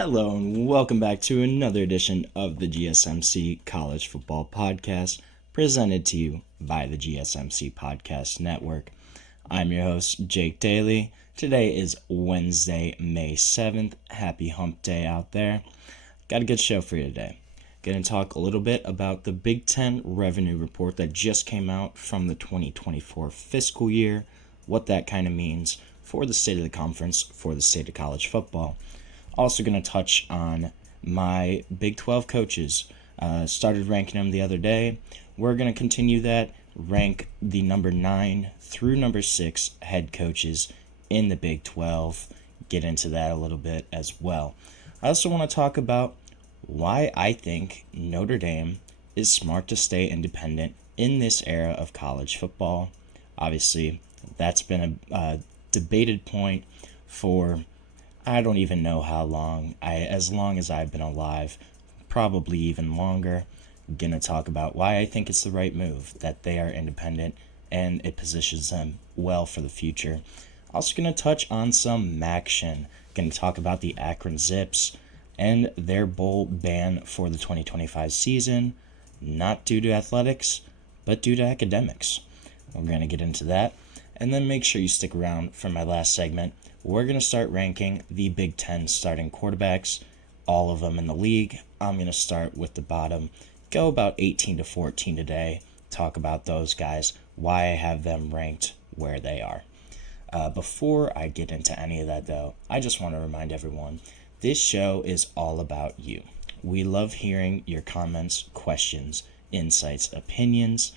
Hello and welcome back to another edition of the GSMC College Football Podcast, presented to you by the GSMC Podcast Network. I'm your host, Jake Daly. Today is Wednesday, May 7th. Happy hump day out there. Got a good show for you today. Going to talk a little bit about the Big Ten revenue report that just came out from the 2024 fiscal year, what that kind of means for the state of the conference, for the state of college football. Also going to touch on my Big 12 coaches. Started ranking them the other day. We're going to continue that, rank the number 9 through number 6 head coaches in the Big 12. Get into that a little bit as well. I also want to talk about why I think Notre Dame is smart to stay independent in this era of college football. Obviously, that's been a debated point for I don't even know how long. As long as I've been alive, probably even longer. I'm going to talk about why I think it's the right move, that they are independent and it positions them well for the future. Also going to touch on some MACtion. Going to talk about the Akron Zips and their bowl ban for the 2025 season, not due to athletics, but due to academics. We're going to get into that. And then make sure you stick around for my last segment. We're going to start ranking the Big Ten starting quarterbacks, all of them in the league. I'm going to start with the bottom, go about 18 to 14 today, talk about those guys, why I have them ranked where they are. Before I get into any of that, though, I just want to remind everyone, this show is all about you. We love hearing your comments, questions, insights, opinions.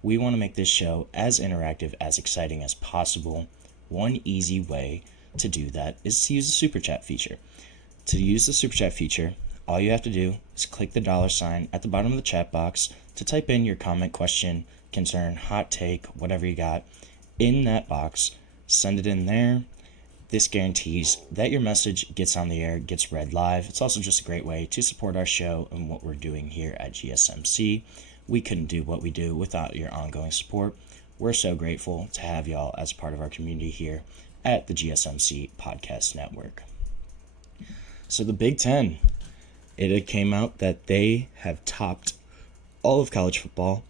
We want to make this show as interactive, as exciting as possible. One easy way to do that is to use the Super Chat feature. To use the Super Chat feature, all you have to do is click the $sign at the bottom of the chat box to type in your comment, question, concern, hot take, whatever you got in that box. Send it in there. This guarantees that your message gets on the air, gets read live. It's also just a great way to support our show and what we're doing here at GSMC. We couldn't do what we do without your ongoing support. We're so grateful to have y'all as part of our community here at the GSMC Podcast Network. So the Big Ten, it came out that they have topped all of college football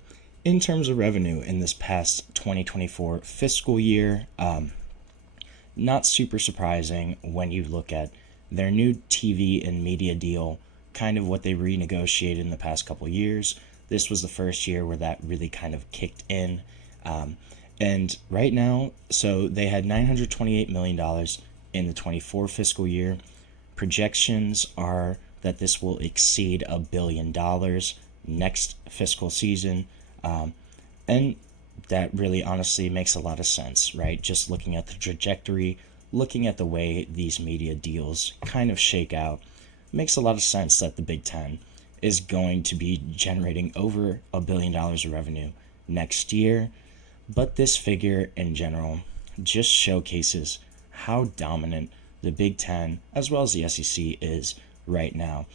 in terms of revenue in this past 2024 fiscal year. Not super surprising when you look at their new TV and media deal, kind of what they renegotiated in the past couple years. This was the first year where that really kind of kicked in. And right now, so they had $928 million in the 24 fiscal year. Projections are that this will exceed $1 billion next fiscal season. And that really honestly makes a lot of sense, right? Just looking at the trajectory, looking at the way these media deals kind of shake out, makes a lot of sense that the Big Ten is going to be generating over $1 billion of revenue next year. But this figure in general just showcases how dominant the Big Ten, as well as the SEC, is right now.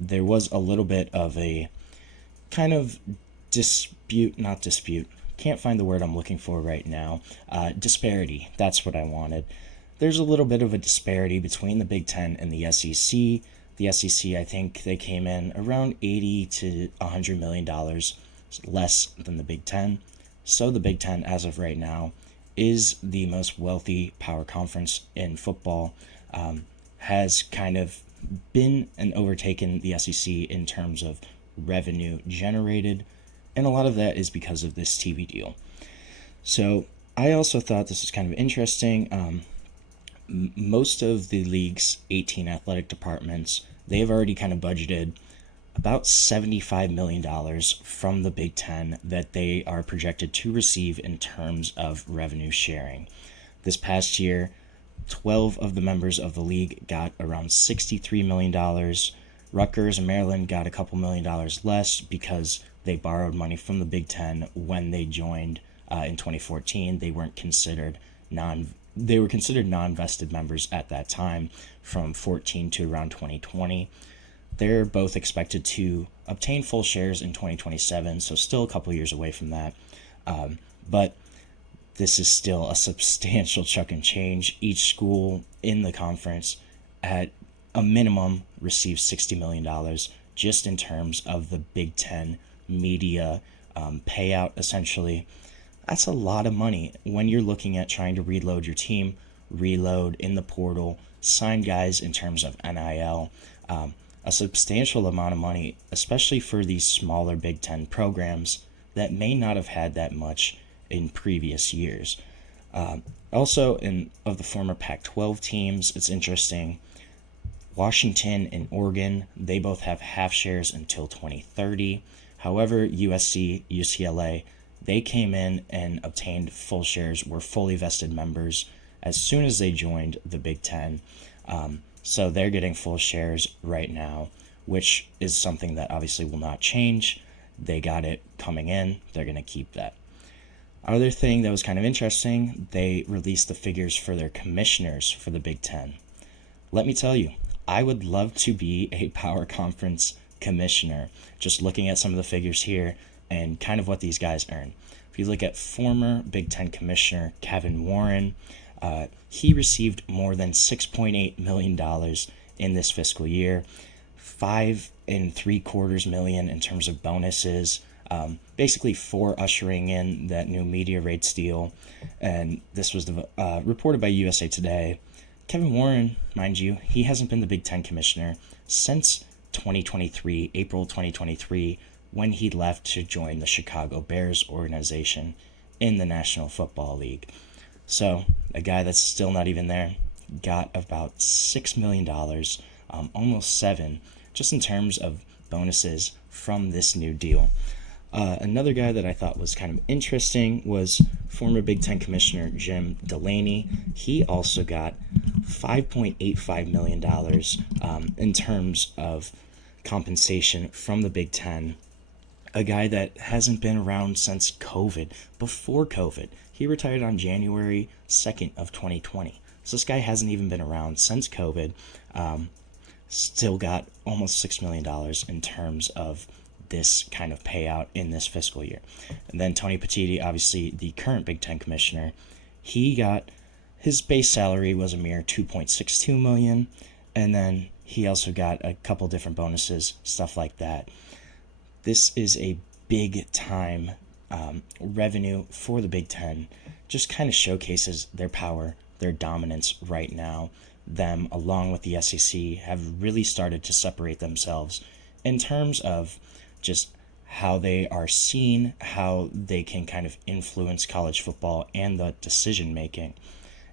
There was a little bit of a kind of can't find the word I'm looking for right now. Disparity, that's what I wanted. There's a little bit of a disparity between the Big Ten and the SEC. The SEC, I think they came in around $80 to $100 million less than the Big Ten. So the Big Ten, as of right now, is the most wealthy power conference in football, has kind of been and overtaken the SEC in terms of revenue generated, and a lot of that is because of this TV deal. So I also thought this was kind of interesting. Most of the league's 18 athletic departments, they've already kind of budgeted about $75 million from the Big Ten that they are projected to receive in terms of revenue sharing. This past year, 12 of the members of the league got around $63 million. Rutgers and Maryland got a couple $1 million less because they borrowed money from the Big Ten when they joined in 2014. They were considered non-vested members at that time from 14 to around 2020. They're both expected to obtain full shares in 2027, so still a couple years away from that. But this is still a substantial chunk and change. Each school in the conference at a minimum receive $60 million just in terms of the Big Ten media payout, essentially. That's a lot of money when you're looking at trying to reload your team, reload in the portal, sign guys in terms of NIL. A substantial amount of money, especially for these smaller Big Ten programs that may not have had that much in previous years. Also, of the former Pac-12 teams, it's interesting. Washington and Oregon, they both have half shares until 2030. However, USC, UCLA, they came in and obtained full shares, were fully vested members as soon as they joined the Big Ten. So they're getting full shares right now, which is something that obviously will not change. They got it coming in. They're going to keep that. Other thing that was kind of interesting, they released the figures for their commissioners for the Big Ten. Let me tell you, I would love to be a power conference commissioner, just looking at some of the figures here and kind of what these guys earn. If you look at former Big Ten commissioner Kevin Warren, he received more than $6.8 million in this fiscal year, $5.75 million in terms of bonuses, basically for ushering in that new media rates deal. And this was reported by USA Today. Kevin Warren, mind you, he hasn't been the Big Ten commissioner since 2023, April 2023, when he left to join the Chicago Bears organization in the National Football League. So a guy that's still not even there got about $6 million, almost $7 million, just in terms of bonuses from this new deal. Another guy that I thought was kind of interesting was former Big Ten Commissioner Jim Delaney. He also got $5.85 million in terms of compensation from the Big Ten. A guy that hasn't been around since COVID, before COVID. He retired on January 2nd of 2020. So this guy hasn't even been around since COVID. Still got almost $6 million in terms of this kind of payout in this fiscal year. And then Tony Petitti, obviously the current Big Ten commissioner, he got, his base salary was a mere $2.62 million, and then he also got a couple different bonuses, stuff like that. This is a big time revenue for the Big Ten. Just kind of showcases their power, their dominance right now. Them, along with the SEC, have really started to separate themselves in terms of just how they are seen, how they can kind of influence college football and the decision making.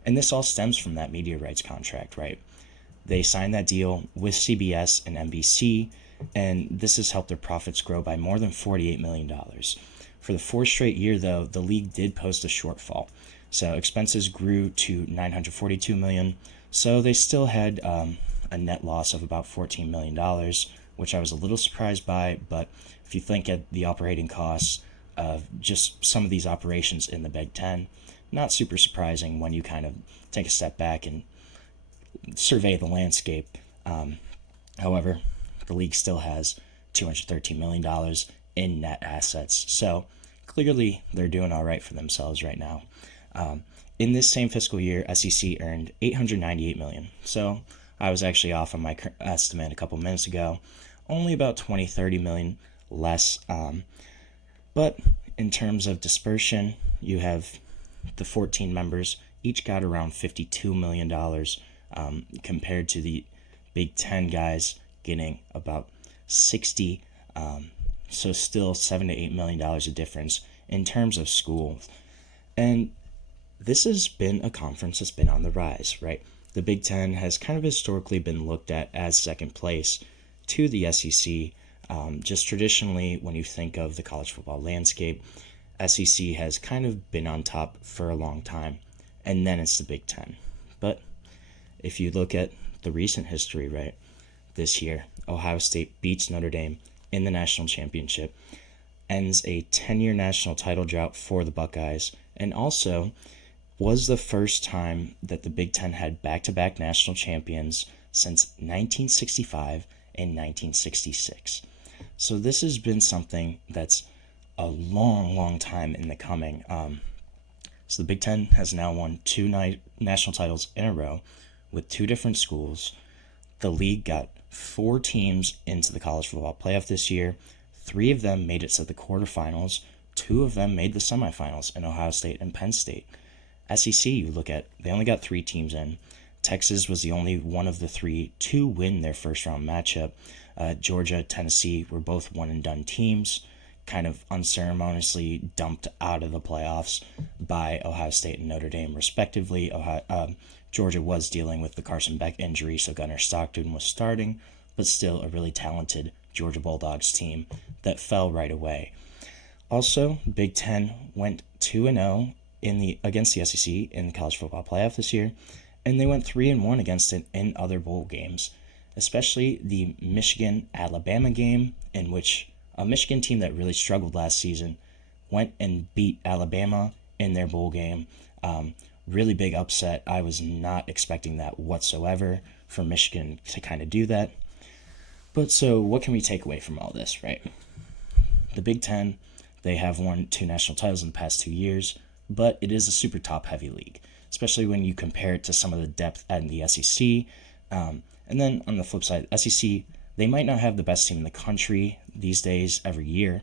And this all stems from that media rights contract, right? They signed that deal with CBS and NBC, and this has helped their profits grow by more than $48 million. For the fourth straight year, though, the league did post a shortfall. So expenses grew to $942 million. So they still had a net loss of about $14 million, which I was a little surprised by. But if you think at the operating costs of just some of these operations in the Big Ten, not super surprising when you kind of take a step back and survey the landscape. However, the league still has $213 million in net assets. So clearly they're doing all right for themselves right now. In this same fiscal year, SEC earned $898 million. So I was actually off on my estimate a couple minutes ago. Only about $20-30 million less. But in terms of dispersion, you have the 14 members each got around $52 million compared to the Big Ten guys getting about 60. So still $7-8 million of difference in terms of schools. And this has been a conference that's been on the rise, right? The Big Ten has kind of historically been looked at as second place to the SEC. Just traditionally, when you think of the college football landscape, SEC has kind of been on top for a long time, and then it's the Big Ten. But if you look at the recent history, right, this year, Ohio State beats Notre Dame in the national championship, ends a 10-year national title drought for the Buckeyes, and also was the first time that the Big Ten had back-to-back national champions since 1965 and 1966. So this has been something that's a long, long time in the coming. So the Big Ten has now won two national titles in a row with two different schools. The league got 4 teams into the college football playoff this year. 3 of them made it to the quarterfinals. 2 of them made the semifinals in Ohio State and Penn State. SEC, you look at, they only got 3 teams in. Texas was the only one of the 3 to win their first round matchup. Georgia, Tennessee were both one-and-done teams, kind of unceremoniously dumped out of the playoffs by Ohio State and Notre Dame, respectively. Georgia was dealing with the Carson Beck injury, so Gunnar Stockton was starting, but still a really talented Georgia Bulldogs team that fell right away. Also, Big Ten went 2-0 against the SEC in the college football playoff this year, and they went 3-1 against it in other bowl games, especially the Michigan-Alabama game, in which a Michigan team that really struggled last season went and beat Alabama in their bowl game. Really big upset. I was not expecting that whatsoever for Michigan to kind of do that. But so what can we take away from all this, right? The Big Ten, they have won 2 national titles in the past 2 years, but it is a super top-heavy league, especially when you compare it to some of the depth in the SEC. And then on the flip side, SEC, they might not have the best team in the country these days every year.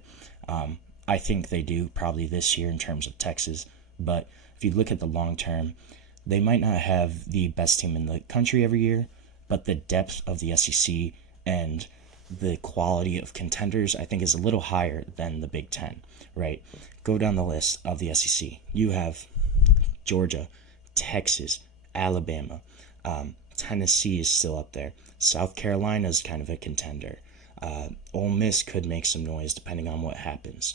I think they do probably this year in terms of Texas, but if you look at the long term, they might not have the best team in the country every year, but the depth of the SEC and the quality of contenders, I think, is a little higher than the Big Ten, right? Go down the list of the SEC. You have Georgia, Texas, Alabama, Tennessee is still up there. South Carolina is kind of a contender. Ole Miss could make some noise depending on what happens.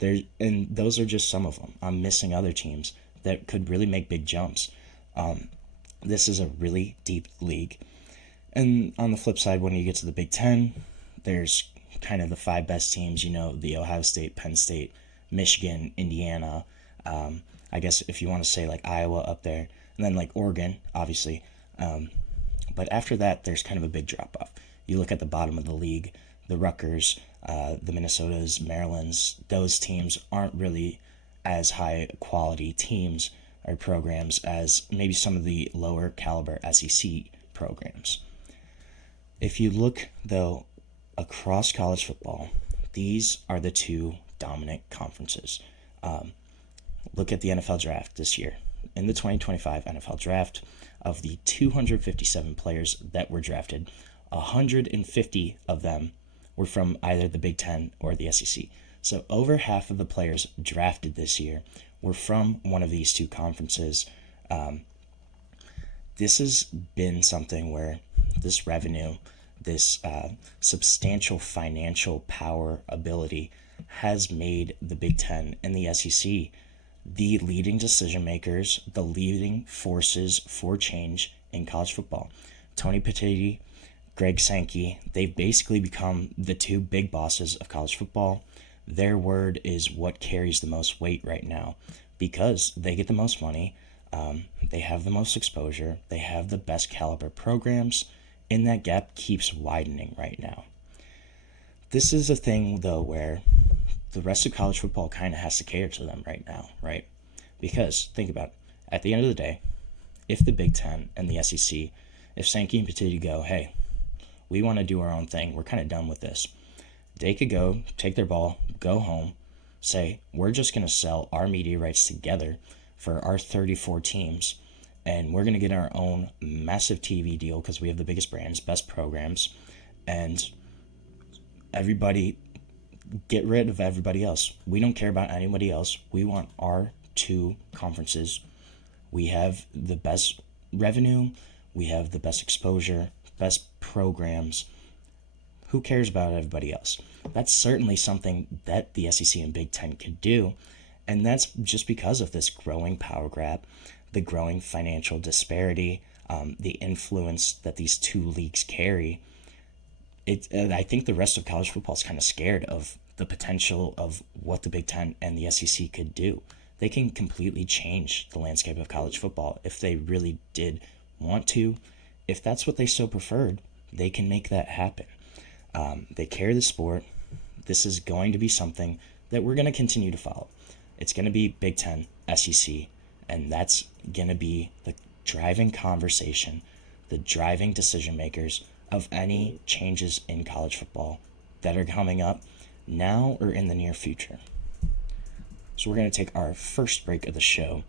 And those are just some of them. I'm missing other teams that could really make big jumps. This is a really deep league. And on the flip side, when you get to the Big Ten, there's kind of the 5 best teams, the Ohio State, Penn State, Michigan, Indiana. I guess if you want to say like Iowa up there, and then like Oregon, obviously. But after that, there's kind of a big drop-off. You look at the bottom of the league, the Rutgers, the Minnesotas, Marylands, those teams aren't really as high quality teams or programs as maybe some of the lower caliber SEC programs. If you look, though, across college football, these are the 2 dominant conferences. Look at the NFL draft this year. In the 2025 NFL draft, of the 257 players that were drafted, 150 of them were from either the Big Ten or the SEC. So over half of the players drafted this year were from one of these 2 conferences. This has been something where this revenue, this substantial financial power ability has made the Big Ten and the SEC the leading decision makers, the leading forces for change in college football. Tony Petitti, Greg Sankey, they've basically become the 2 big bosses of college football. Their word is what carries the most weight right now because they get the most money, they have the most exposure, they have the best caliber programs, and that gap keeps widening right now. This is a thing, though, where the rest of college football kind of has to cater to them right now, right? Because, think about it, at the end of the day, if the Big Ten and the SEC, if Sankey and Petitti go, hey, we want to do our own thing, we're kind of done with this, they could go, take their ball, go home, say, we're just going to sell our media rights together for our 34 teams, and we're going to get our own massive TV deal because we have the biggest brands, best programs, and everybody get rid of everybody else. We don't care about anybody else. We want our 2 conferences. We have the best revenue. We have the best exposure, best programs. Who cares about everybody else? That's certainly something that the SEC and Big Ten could do, and that's just because of this growing power grab, the growing financial disparity, the influence that these 2 leagues carry. I think the rest of college football is kind of scared of the potential of what the Big Ten and the SEC could do. They can completely change the landscape of college football if they really did want to. If that's what they so preferred, they can make that happen. They carry the sport. This is going to be something that we're going to continue to follow. It's going to be Big Ten, SEC, and that's going to be the driving conversation, the driving decision makers of any changes in college football that are coming up now or in the near future. So we're going to take our first break of the show.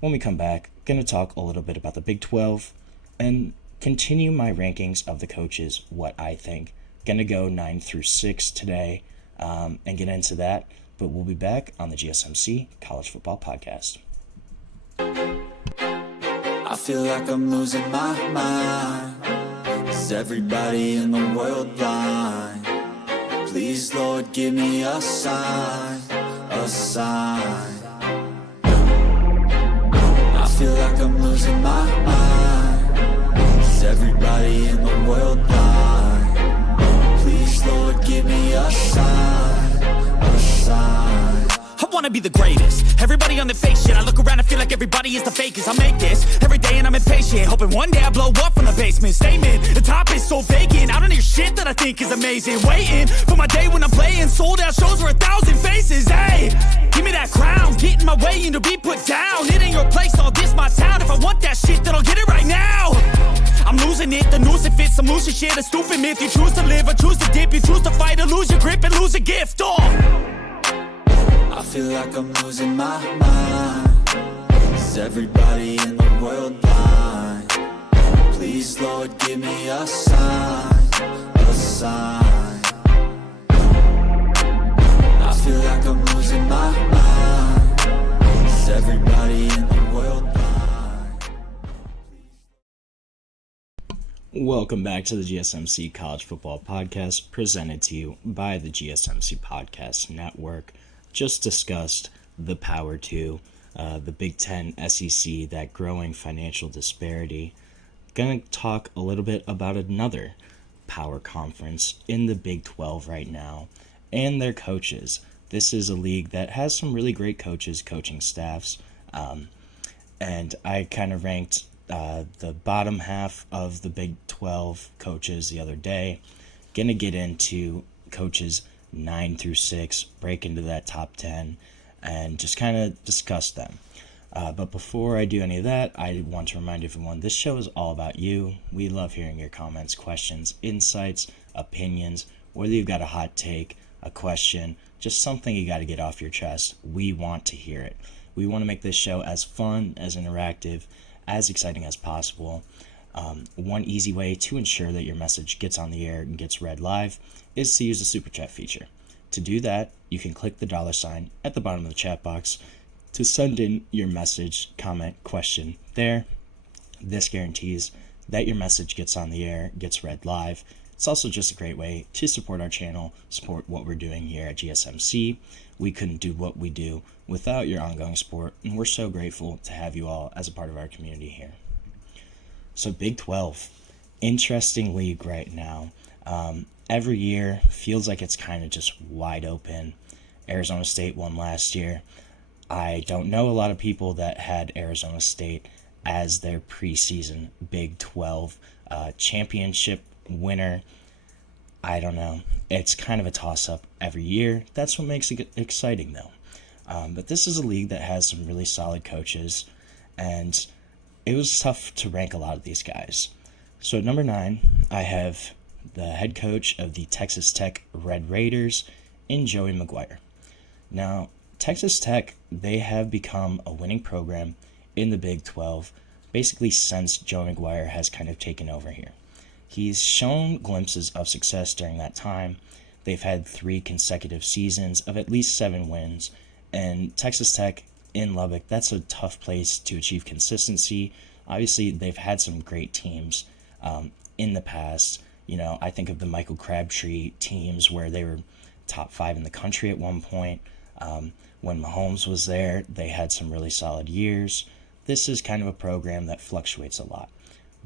When we come back, going to talk a little bit about the Big 12 and continue my rankings of the coaches, what I think. Going to go 9 through 6 today and get into that. But we'll be back on the GSMC College Football Podcast. I feel like I'm losing my mind. Is everybody in the world blind? Please, Lord, give me a sign, a sign. I feel like I'm losing my mind. Is everybody in the world blind? Please, Lord, give me a sign, a sign. I wanna be the greatest. Everybody on the fake shit. I look around and feel like everybody is the fakest. I make this every day and I'm impatient, hoping one day I blow up from the basement. Statement, the top is so vacant. I don't hear shit that I think is amazing. Waiting for my day when I'm playing sold out shows for 1,000 faces. Hey, give me that crown, get in my way and to be put down. It ain't your place, all this my town. If I want that shit, then I'll get it right now. I'm losing it, the noose it fits. I'm losing shit, a stupid myth. You choose to live or choose to dip. You choose to fight or lose your grip and lose a gift. I feel like I'm losing my mind. Is everybody in the world blind? Please, Lord, give me a sign, a sign. I feel like I'm losing my mind. Is everybody in the world blind? Welcome back to the GSMC College Football Podcast, presented to you by the GSMC Podcast Network. Just discussed the Power 2, the Big Ten SEC, that growing financial disparity. Gonna talk a little bit about another power conference in the Big 12 right now and their coaches. This is a league that has some really great coaches, coaching staffs, and I kind of ranked the bottom half of the Big 12 coaches the other day. Gonna get into coaches 9 through 6, break into that top 10, and just kind of discuss them. But before I do any of that, I want to remind everyone, this show is all about you. We love hearing your comments, questions, insights, opinions, whether you've got a hot take, a question, just something you got to get off your chest. We want to hear it. We want to make this show as fun, as interactive, as exciting as possible. One easy way to ensure that your message gets on the air and gets read live is to use the Super Chat feature. To do that, you can click the $sign at the bottom of the chat box to send in your message, comment, question there. This guarantees that your message gets on the air, gets read live. It's also just a great way to support our channel, support what we're doing here at GSMC. We couldn't do what we do without your ongoing support, and we're so grateful to have you all as a part of our community here. So Big 12, interesting league right now. Every year feels like it's kind of just wide open. Arizona State won last year. I don't know a lot of people that had Arizona State as their preseason Big 12 championship winner. I don't know. It's kind of a toss-up every year. That's what makes it exciting, though. But this is a league that has some really solid coaches, and it was tough to rank a lot of these guys. So at number 9, I have the head coach of the Texas Tech Red Raiders in Joey McGuire. Now, Texas Tech, they have become a winning program in the Big 12, basically since Joey McGuire has kind of taken over here. He's shown glimpses of success during that time. They've had 3 consecutive seasons of at least 7 wins, and Texas Tech in Lubbock, that's a tough place to achieve consistency. Obviously, they've had some great teams in the past. You know, I think of the Michael Crabtree teams where they were top 5 in the country at one point. When Mahomes was there, they had some really solid years. This is kind of a program that fluctuates a lot.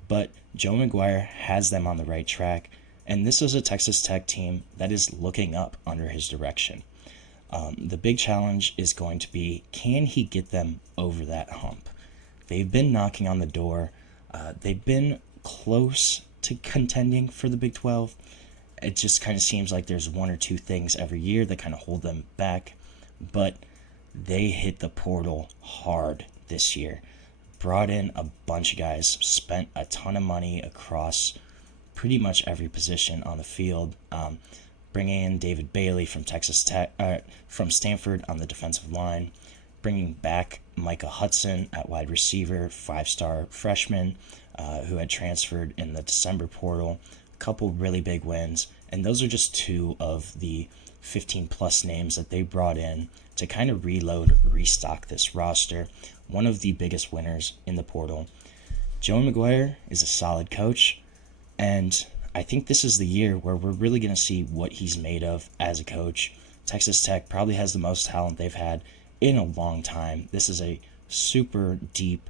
But Joe McGuire has them on the right track, and this is a Texas Tech team that is looking up under his direction. The big challenge is going to be, can he get them over that hump? They've been knocking on the door. They've been close to contending for the Big 12. It just kind of seems like there's 1 or 2 things every year that kind of hold them back. But they hit the portal hard this year. Brought in a bunch of guys, spent a ton of money across pretty much every position on the field. Bringing in David Bailey from from Stanford on the defensive line, bringing back Micah Hudson at wide receiver, 5-star freshman who had transferred in the December portal. A couple really big wins, and those are just two of the 15-plus names that they brought in to kind of restock this roster. One of the biggest winners in the portal. Joey McGuire is a solid coach, and I think this is the year where we're really going to see what he's made of as a coach. Texas Tech probably has the most talent they've had in a long time. This is a super deep,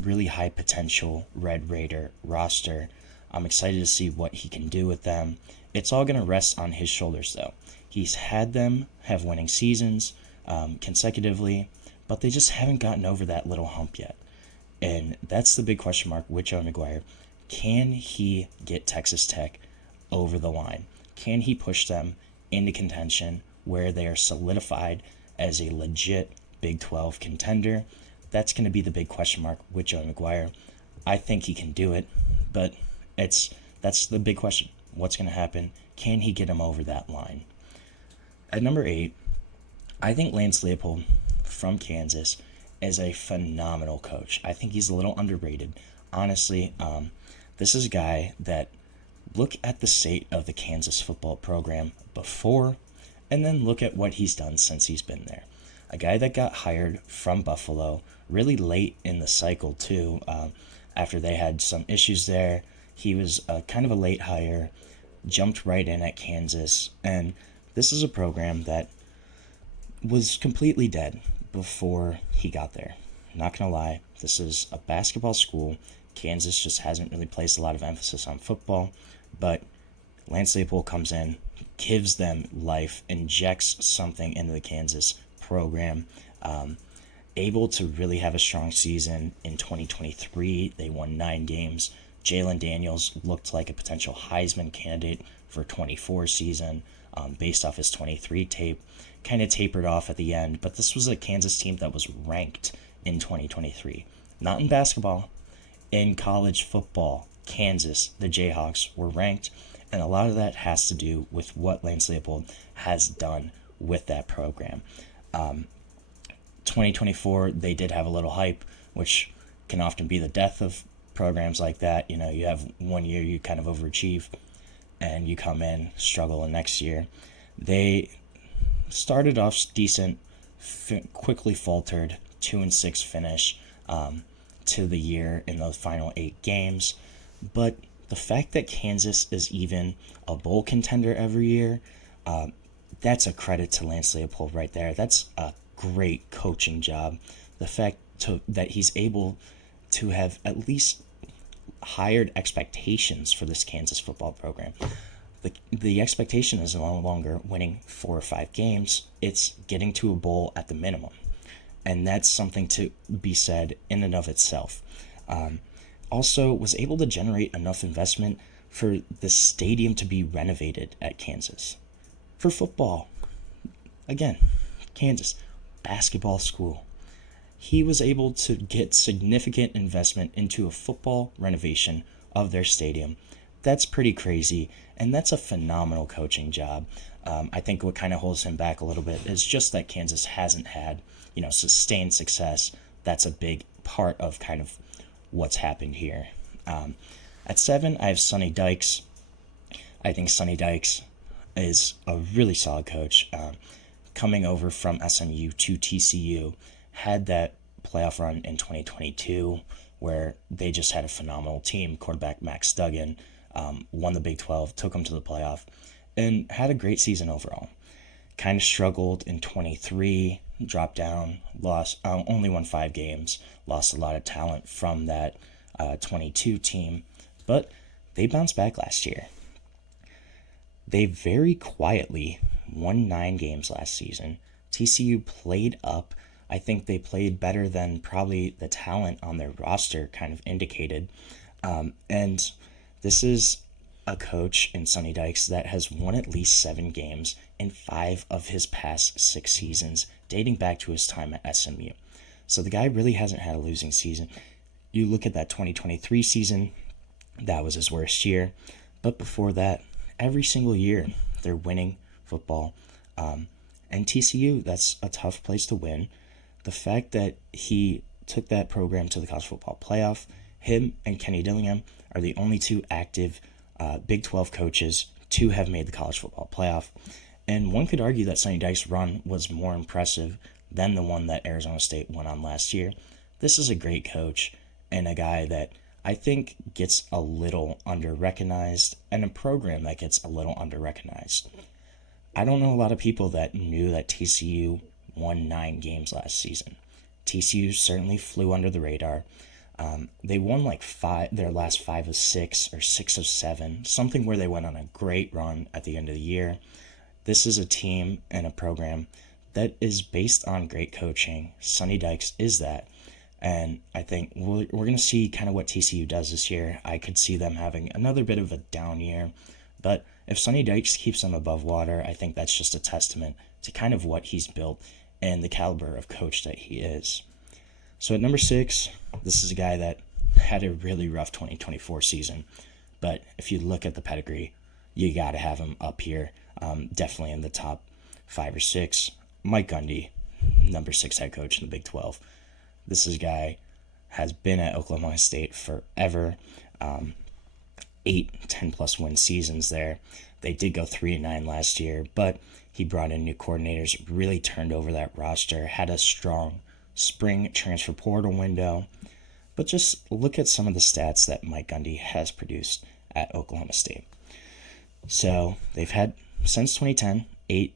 really high potential Red Raider roster. I'm excited to see what he can do with them. It's all going to rest on his shoulders, though. He's had them have winning seasons consecutively, but they just haven't gotten over that little hump yet. And that's the big question mark with Joey McGuire. Can he get Texas Tech over the line? Can he push them into contention where they are solidified as a legit Big 12 contender? That's going to be the big question mark with Joey McGuire. I think he can do it, but that's the big question. What's going to happen? Can he get him over that line? At number 8, I think Lance Leipold from Kansas is a phenomenal coach. I think he's a little underrated. Honestly, this is a guy that, look at the state of the Kansas football program before, and then look at what he's done since he's been there. A guy that got hired from Buffalo really late in the cycle too, after they had some issues there. He was kind of a late hire, jumped right in at Kansas, and this is a program that was completely dead before he got there. Not gonna lie, this is a basketball school. Kansas just hasn't really placed a lot of emphasis on football, but Lance Leipold comes in, gives them life, injects something into the Kansas program, able to really have a strong season in 2023. They won 9 games. Jalen Daniels looked like a potential Heisman candidate for 24 season based off his 23 tape. Kind of tapered off at the end, but this was a Kansas team that was ranked in 2023. Not in basketball, in college football. Kansas, the Jayhawks, were ranked, and a lot of that has to do with what Lance Leipold has done with that program. 2024, they did have a little hype, which can often be the death of programs like that. You know, you have one year you kind of overachieve, and you come in, struggle the next year. They started off decent, quickly faltered, 2-6 finish to the year in the final 8 games. But the fact that Kansas is even a bowl contender every year, that's a credit to Lance Leipold right there. That's a great coaching job. The fact that he's able to have at least higher expectations for this Kansas football program. The expectation is no longer winning 4 or 5 games. It's getting to a bowl at the minimum. And that's something to be said in and of itself. Also was able to generate enough investment for the stadium to be renovated at Kansas. For football, again, Kansas, basketball school. He was able to get significant investment into a football renovation of their stadium. That's pretty crazy, and that's a phenomenal coaching job. I think what kind of holds him back a little bit is just that Kansas hasn't had, sustained success. That's a big part of kind of what's happened here. At 7, I have Sonny Dykes. I think Sonny Dykes is a really solid coach. Coming over from SMU to TCU, had that playoff run in 2022 where they just had a phenomenal team. Quarterback Max Duggan won the Big 12, took them to the playoff, and had a great season overall. Kind of struggled in 23, dropped down, lost, only won 5 games, lost a lot of talent from that 22 team, but they bounced back last year. They very quietly won 9 games last season. TCU played up. I think they played better than probably the talent on their roster kind of indicated. And this is a coach in Sonny Dykes that has won at least 7 games in 5 of his past 6 seasons, dating back to his time at SMU. So the guy really hasn't had a losing season. You look at that 2023 season, That was his worst year. But before that, every single year, they're winning football. And TCU, that's a tough place to win. The fact that he took that program to the college football playoff, him and Kenny Dillingham are the only two active Big 12 coaches to have made the college football playoff. And one could argue that Sonny Dykes' run was more impressive than the one that Arizona State went on last year. This is a great coach and a guy that I think gets a little under-recognized, and a program that gets a little under-recognized. I don't know a lot of people that knew that TCU won 9 games last season. TCU certainly flew under the radar. They won like their last 5 of 6 or 6 of 7, something where they went on a great run at the end of the year. This is a team and a program that is based on great coaching. Sonny Dykes is that. And I think we're going to see kind of what TCU does this year. I could see them having another bit of a down year. But if Sonny Dykes keeps them above water, I think that's just a testament to kind of what he's built and the caliber of coach that he is. So at number 6, this is a guy that had a really rough 2024 season. But if you look at the pedigree, you got to have him up here, definitely in the top 5 or 6. Mike Gundy, number 6 head coach in the Big 12. This is a guy has been at Oklahoma State forever. 8 10-plus win seasons there. They did go 3-9 last year, but he brought in new coordinators, really turned over that roster, had a strong spring transfer portal window. But just look at some of the stats that Mike Gundy has produced at Oklahoma State. So they've had, since 2010, 8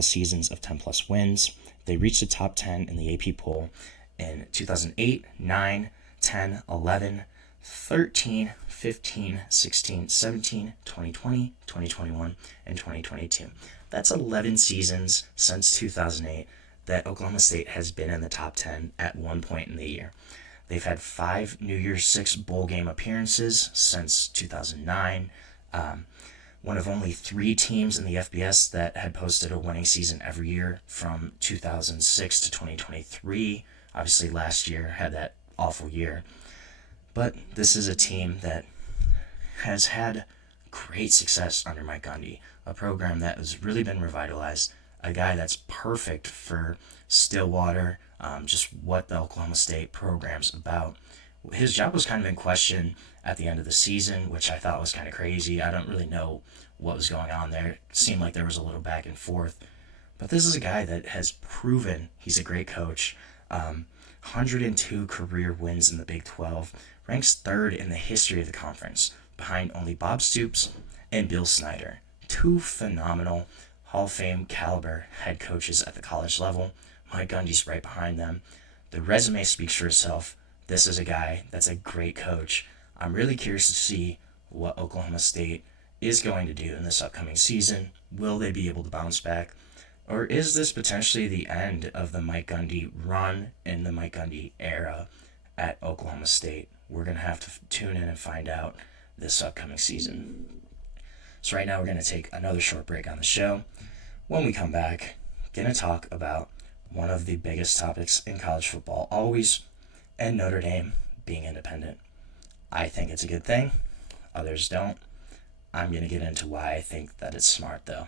seasons of 10-plus wins. They reached the top 10 in the AP poll in 2008, 9, 10, 11, 13, 15, 16, 17, 2020, 2021, and 2022. That's 11 seasons since 2008 that Oklahoma State has been in the top 10 at one point in the year. They've had 5 New Year's 6 bowl game appearances since 2009. One of only 3 teams in the FBS that had posted a winning season every year from 2006 to 2023. Obviously, last year had that awful year. But this is a team that has had great success under Mike Gundy, a program that has really been revitalized, a guy that's perfect for Stillwater, just what the Oklahoma State program's about. His job was kind of in question at the end of the season, which I thought was kind of crazy. I don't really know what was going on there. It seemed like there was a little back and forth. But this is a guy that has proven he's a great coach. 102 career wins in the Big 12, ranks 3rd in the history of the conference, behind only Bob Stoops and Bill Snyder. 2 phenomenal Hall of Fame caliber head coaches at the college level. Mike Gundy's right behind them. The resume speaks for itself. This is a guy that's a great coach. I'm really curious to see what Oklahoma State is going to do in this upcoming season. Will they be able to bounce back? Or is this potentially the end of the Mike Gundy run in the Mike Gundy era at Oklahoma State? We're going to have to tune in and find out this upcoming season. So right now we're going to take another short break on the show. When we come back, going to talk about one of the biggest topics in college football always, and Notre Dame being independent. I think it's a good thing. Others don't. I'm going to get into why I think that it's smart, though,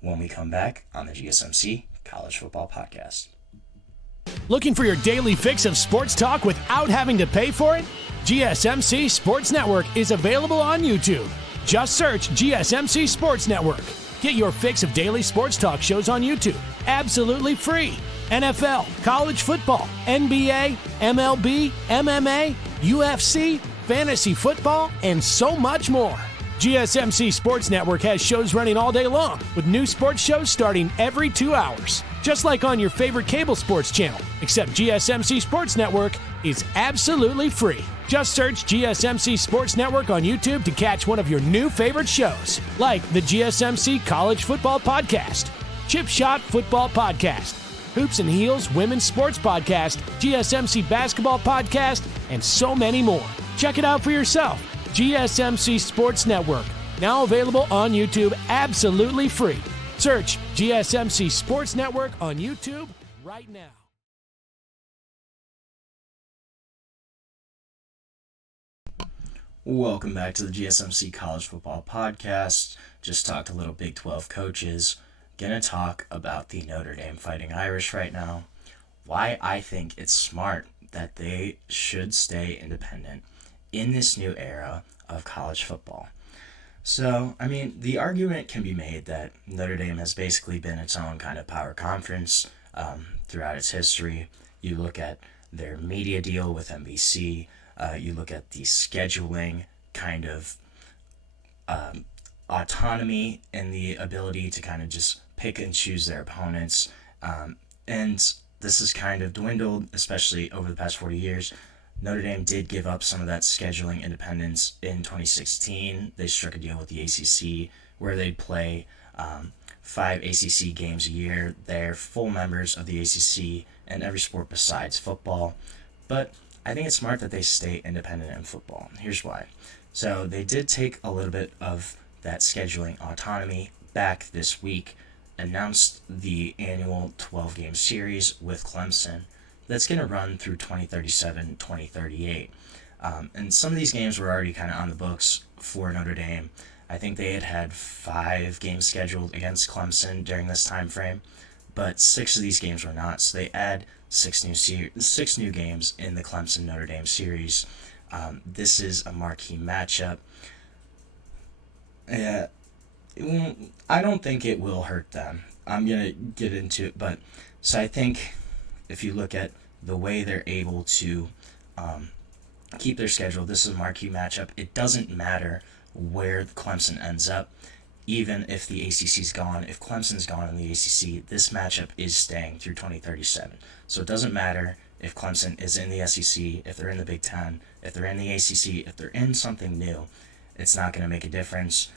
when we come back on the GSMC College Football Podcast. Looking for your daily fix of sports talk without having to pay for it? GSMC Sports Network is available on YouTube. Just search GSMC Sports Network. Get your fix of daily sports talk shows on YouTube, absolutely free. NFL, college football, NBA, MLB, MMA, UFC, fantasy football, and so much more. GSMC Sports Network has shows running all day long, with new sports shows starting every 2 hours. Just like on your favorite cable sports channel, except GSMC Sports Network is absolutely free. Just search GSMC Sports Network on YouTube to catch one of your new favorite shows, like the GSMC College Football Podcast, Chip Shot Football Podcast, Hoops and Heels Women's Sports Podcast, GSMC Basketball Podcast, and so many more. Check it out for yourself. GSMC Sports Network, now available on YouTube absolutely free. Search GSMC Sports Network on YouTube right now. Welcome back to the GSMC College Football Podcast. Just talked to little Big 12 coaches. Gonna talk about the Notre Dame Fighting Irish right now. Why I think it's smart that they should stay independent in this new era of college football. So, the argument can be made that Notre Dame has basically been its own kind of power conference throughout its history. You look at their media deal with NBC. You look at the scheduling kind of autonomy and the ability to kind of just pick and choose their opponents. And this has kind of dwindled, especially over the past 40 years. Notre Dame did give up some of that scheduling independence in 2016. They struck a deal with the ACC where they'd play 5 ACC games a year. They're full members of the ACC and every sport besides football. But I think it's smart that they stay independent in football. Here's why. So they did take a little bit of that scheduling autonomy back this week, announced the annual 12-game series with Clemson that's going to run through 2037, 2038. And some of these games were already kind of on the books for Notre Dame. I think they had 5 games scheduled against Clemson during this time frame, but 6 of these games were not. So they add 6 new games in the Clemson Notre Dame series. This is a marquee matchup. I don't think it will hurt them. I'm going to get into it, but so I think if you look at the way they're able to keep their schedule, this is a marquee matchup. It doesn't matter where Clemson ends up, even if the ACC's gone. If Clemson's gone in the ACC, this matchup is staying through 2037. So it doesn't matter if Clemson is in the SEC, if they're in the Big Ten, if they're in the ACC, if they're in something new, it's not going to make a difference.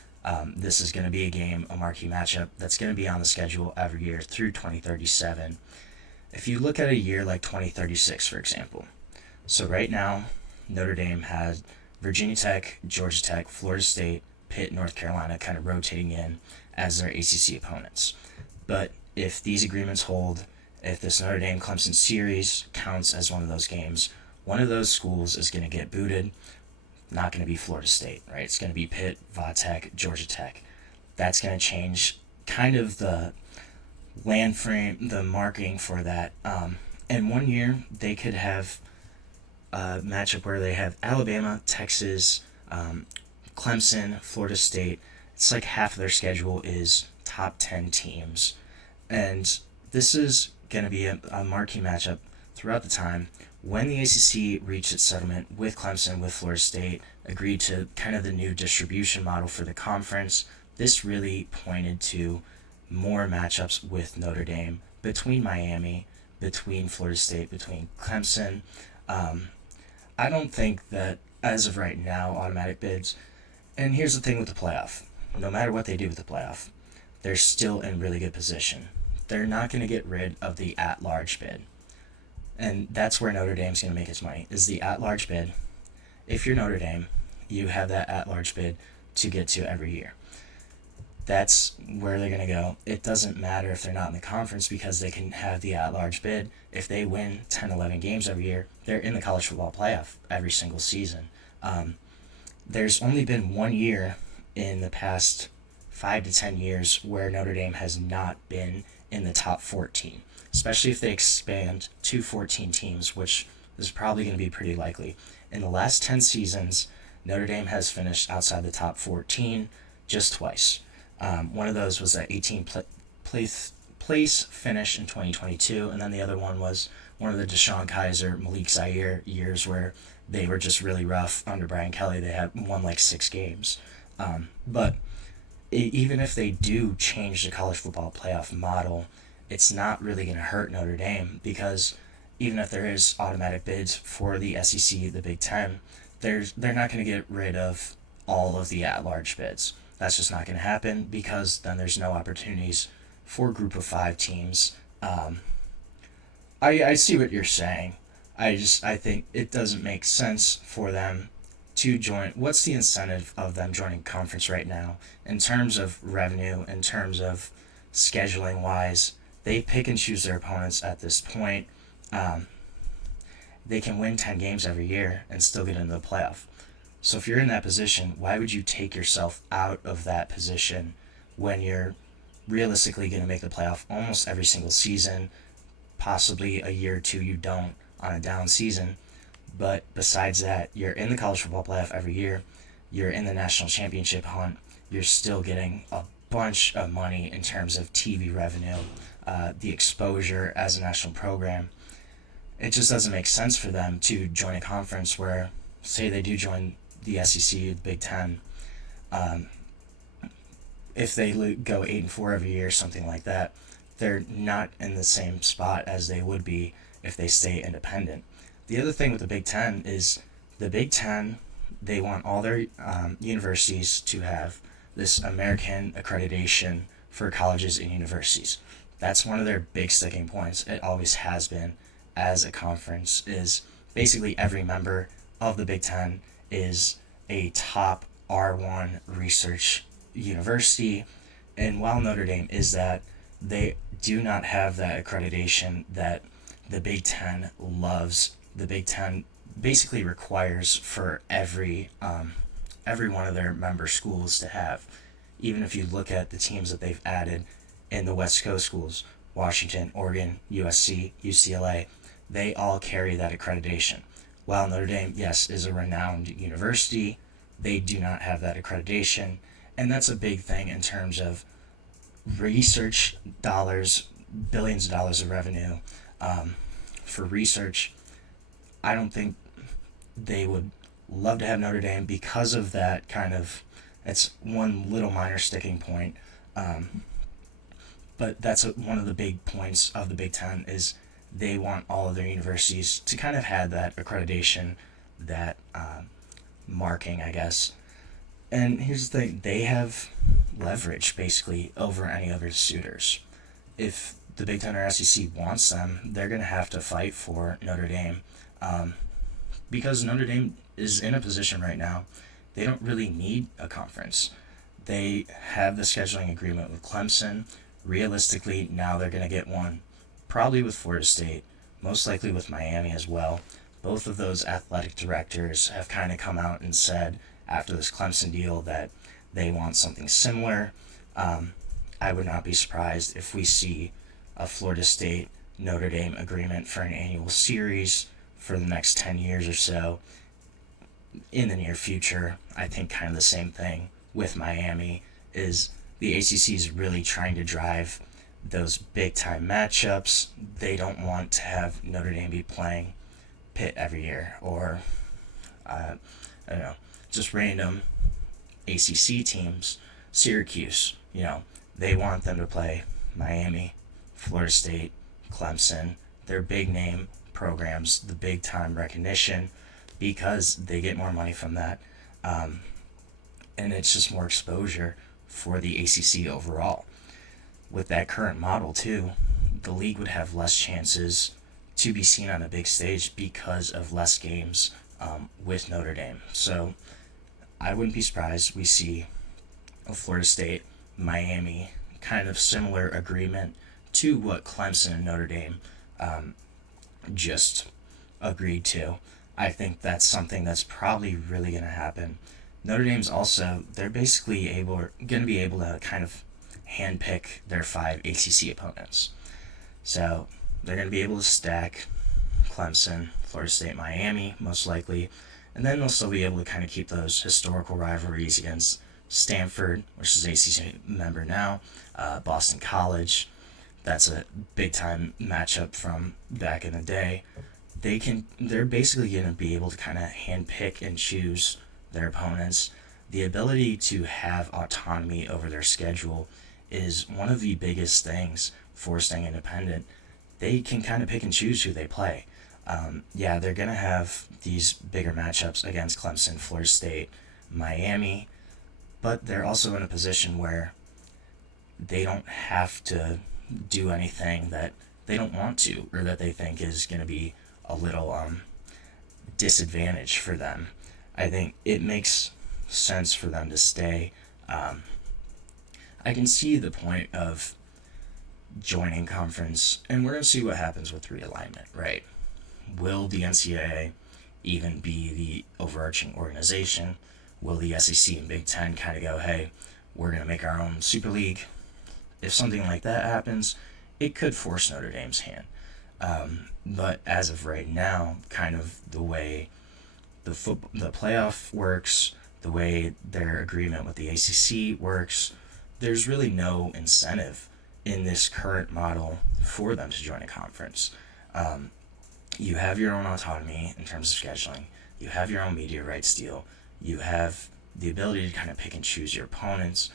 This is going to be a marquee matchup that's going to be on the schedule every year through 2037. If you look at a year like 2036, for example, so right now, Notre Dame has Virginia Tech, Georgia Tech, Florida State, Pitt, North Carolina kind of rotating in as their ACC opponents. But if these agreements hold, if this Notre Dame-Clemson series counts as one of those games, one of those schools is going to get booted. Not going to be Florida State, right? It's going to be Pitt, Va Tech, Georgia Tech. That's going to change kind of the land frame, the marking for that. And 1 year, they could have a matchup where they have Alabama, Texas, Clemson, Florida State. It's like half of their schedule is top 10 teams. And this is going to be a marquee matchup throughout the time. When the ACC reached its settlement with Clemson, with Florida State, agreed to kind of the new distribution model for the conference, this really pointed to more matchups with Notre Dame, between Miami, between Florida State, between Clemson. I don't think that, as of right now, automatic bids. And here's the thing with the playoff. No matter what they do with the playoff, they're still in really good position. They're not going to get rid of the at-large bid. And that's where Notre Dame's going to make its money, is the at-large bid. If you're Notre Dame, you have that at-large bid to get to every year. That's where they're going to go. It doesn't matter if they're not in the conference because they can have the at-large bid. If they win 10, 11 games every year, they're in the college football playoff every single season. There's only been 1 year in the past 5 to 10 years where Notre Dame has not been in the top 14. Especially if they expand to 14 teams, which is probably going to be pretty likely. In the last 10 seasons, Notre Dame has finished outside the top 14 just twice. One of those was that 18th place finish in 2022, and then the other one was one of the Deshaun Kaiser, Malik Zaire years where they were just really rough under Brian Kelly. They had won like 6 games. But even if they do change the college football playoff model, it's not really going to hurt Notre Dame because even if there is automatic bids for the SEC, the Big Ten, they're not going to get rid of all of the at-large bids. That's just not going to happen because then there's no opportunities for a group of 5 teams. I see what you're saying. I think it doesn't make sense for them to join. What's the incentive of them joining conference right now in terms of revenue, in terms of scheduling wise? They pick and choose their opponents at this point. They can win 10 games every year and still get into the playoff. So if you're in that position, why would you take yourself out of that position when you're realistically going to make the playoff almost every single season? Possibly a year or two you don't on a down season. But besides that, you're in the college football playoff every year. You're in the national championship hunt. You're still getting a bunch of money in terms of TV revenue, the exposure as a national program. It just doesn't make sense for them to join a conference where, say they do join the SEC, the Big Ten, if they go 8-4 every year, something like that, they're not in the same spot as they would be if they stay independent. The other thing with the Big Ten is the Big Ten, they want all their universities to have this American accreditation for colleges and universities. That's one of their big sticking points. It always has been as a conference, is basically every member of the Big Ten is a top R1 research university. And while Notre Dame is that, they do not have that accreditation that the Big Ten loves. The Big Ten basically requires for every one of their member schools to have. Even if you look at the teams that they've added in the West Coast schools, Washington, Oregon, USC, UCLA, they all carry that accreditation. While Notre Dame, yes, is a renowned university, they do not have that accreditation. And that's a big thing in terms of research dollars, billions of dollars of revenue for research. I don't think they would love to have Notre Dame because of that kind of, it's one little minor sticking point. But that's one of the big points of the Big Ten is they want all of their universities to kind of have that accreditation, that marking, I guess. And here's the thing, they have leverage basically over any other suitors. If the Big Ten or SEC wants them, they're going to have to fight for Notre Dame because Notre Dame is in a position right now, they don't really need a conference. They have the scheduling agreement with Clemson. Realistically, now they're going to get one, probably with Florida State, most likely with Miami as well. Both of those athletic directors have kind of come out and said after this Clemson deal that they want something similar. I would not be surprised if we see a Florida State Notre Dame agreement for an annual series for the next 10 years or so in the near future. I think kind of the same thing with Miami is the ACC is really trying to drive those big-time matchups. They don't want to have Notre Dame be playing Pitt every year or, I don't know, just random ACC teams. Syracuse, they want them to play Miami, Florida State, Clemson, their big-name programs, the big-time recognition, because they get more money from that. And it's just more exposure for the ACC overall. With that current model, too, the league would have less chances to be seen on a big stage because of less games with Notre Dame. So I wouldn't be surprised we see a Florida State, Miami, kind of similar agreement to what Clemson and Notre Dame just agreed to. I think that's something that's probably really going to happen. Notre Dame's also, they're basically going to be able to kind of handpick their 5 ACC opponents. So they're going to be able to stack Clemson, Florida State, Miami, most likely, and then they'll still be able to kind of keep those historical rivalries against Stanford, which is ACC member now, Boston College. That's a big-time matchup from back in the day. They're basically going to be able to kind of handpick and choose their opponents. The ability to have autonomy over their schedule is one of the biggest things for staying independent. They can kind of pick and choose who they play. They're going to have these bigger matchups against Clemson, Florida State, Miami, but they're also in a position where they don't have to do anything that they don't want to or that they think is going to be a little disadvantage for them. I think it makes sense for them to stay. I can see the point of joining conference, and we're going to see what happens with realignment, right? Will the NCAA even be the overarching organization? Will the SEC and Big Ten kind of go, hey, we're going to make our own Super League? If something like that happens, it could force Notre Dame's hand. But as of right now, kind of the way the playoff works, the way their agreement with the ACC works, there's really no incentive in this current model for them to join a conference. You have your own autonomy in terms of scheduling. You have your own media rights deal. You have the ability to kind of pick and choose your opponents.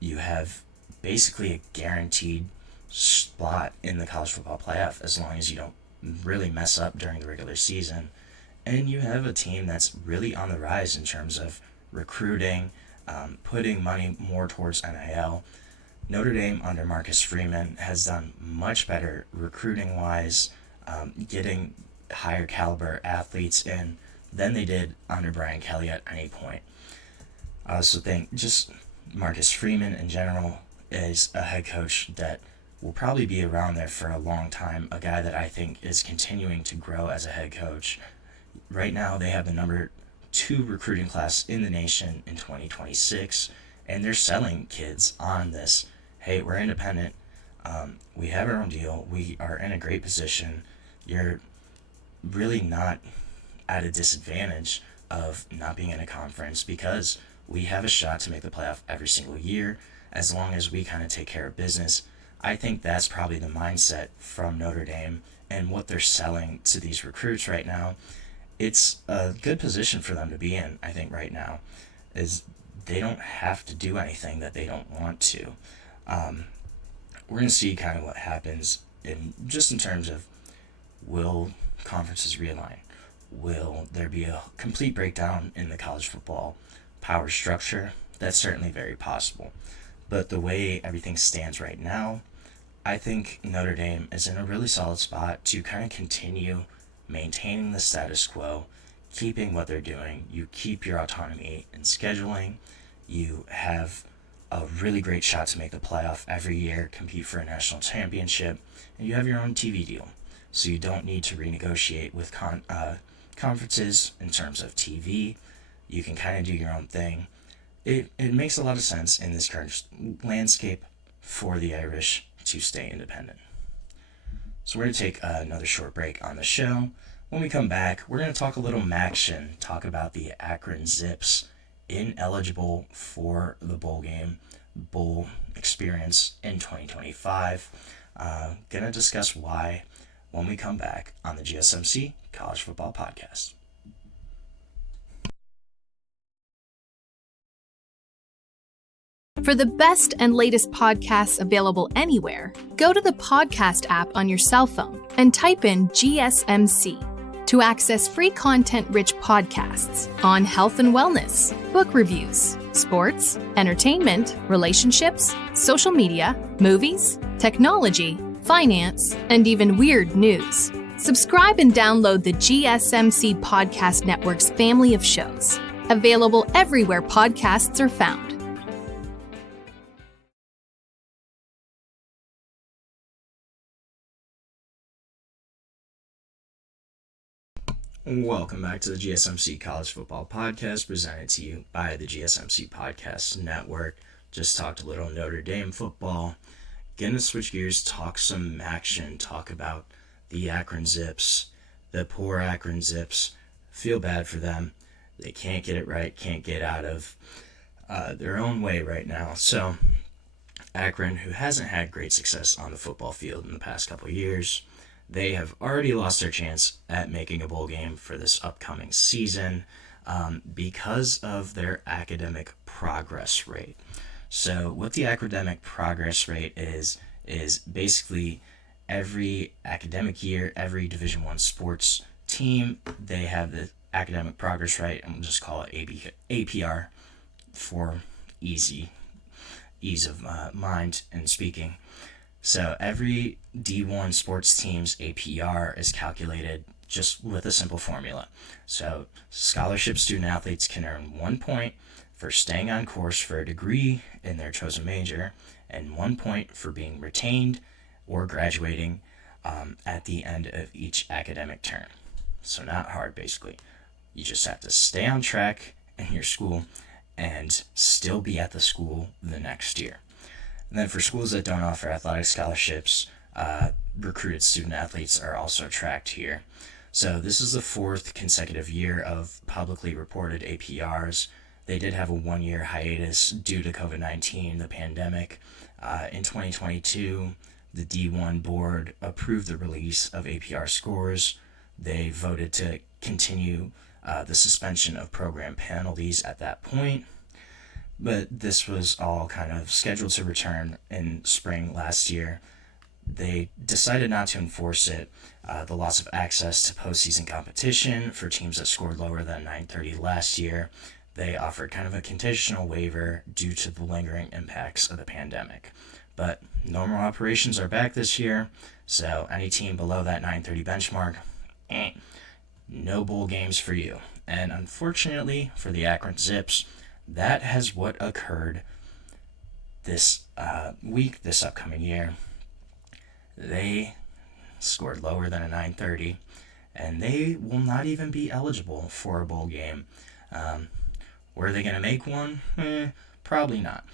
You have basically a guaranteed spot in the college football playoff as long as you don't really mess up during the regular season. And you have a team that's really on the rise in terms of recruiting, putting money more towards NIL. Notre Dame under Marcus Freeman has done much better recruiting-wise, getting higher caliber athletes in than they did under Brian Kelly at any point. I also think just Marcus Freeman in general is a head coach that will probably be around there for a long time, a guy that I think is continuing to grow as a head coach. Right now, they have the number 2 recruiting class in the nation in 2026, and they're selling kids on this. Hey, we're independent. We have our own deal. We are in a great position. You're really not at a disadvantage of not being in a conference because we have a shot to make the playoff every single year as long as we kind of take care of business. I think that's probably the mindset from Notre Dame and what they're selling to these recruits right now. It's a good position for them to be in, I think, right now, is they don't have to do anything that they don't want to. We're going to see kind of what happens in terms of, will conferences realign? Will there be a complete breakdown in the college football power structure? That's certainly very possible. But the way everything stands right now, I think Notre Dame is in a really solid spot to kind of continue maintaining the status quo, keeping what they're doing. You keep your autonomy in scheduling. You have a really great shot to make the playoff every year, compete for a national championship, and you have your own TV deal. So you don't need to renegotiate with conferences in terms of TV. You can kind of do your own thing. It makes a lot of sense in this current landscape for the Irish to stay independent. So we're going to take another short break on the show. When we come back, we're going to talk a little Maction, talk about the Akron Zips, ineligible for the bowl experience in 2025. Going to discuss why when we come back on the GSMC College Football Podcast. For the best and latest podcasts available anywhere, go to the podcast app on your cell phone and type in GSMC to access free content-rich podcasts on health and wellness, book reviews, sports, entertainment, relationships, social media, movies, technology, finance, and even weird news. Subscribe and download the GSMC Podcast Network's family of shows, available everywhere podcasts are found. Welcome back to the GSMC College Football Podcast, presented to you by the GSMC Podcast Network. Just talked a little Notre Dame football. Gonna switch gears, talk some action, talk about the Akron Zips, the poor Akron Zips. Feel bad for them. They can't get it right, can't get out of their own way right now. So Akron, who hasn't had great success on the football field in the past couple of years, they have already lost their chance at making a bowl game for this upcoming season because of their academic progress rate. So what the academic progress rate is basically every academic year, every Division I sports team, they have the academic progress rate, and we'll just call it APR for ease of mind and speaking. So every D1 sports team's APR is calculated just with a simple formula. So scholarship student athletes can earn 1 point for staying on course for a degree in their chosen major, and 1 point for being retained or graduating at the end of each academic term. so not hard basically. You just have to stay on track in your school and still be at the school the next year. And then for schools that don't offer athletic scholarships, recruited student athletes are also tracked here. So this is the 4th consecutive year of publicly reported APRs. They did have a 1-year hiatus due to COVID-19, the pandemic. In 2022, the D1 board approved the release of APR scores. They voted to continue the suspension of program penalties at that point. But this was all kind of scheduled to return in spring last year. They decided not to enforce it. The loss of access to postseason competition for teams that scored lower than 930 last year. They offered kind of a conditional waiver due to the lingering impacts of the pandemic. But normal operations are back this year, so any team below that 930 benchmark, no bowl games for you. And unfortunately for the Akron Zips, that has what occurred this week, this upcoming year. They scored lower than a 930, and they will not even be eligible for a bowl game. Were they going to make one? Probably not.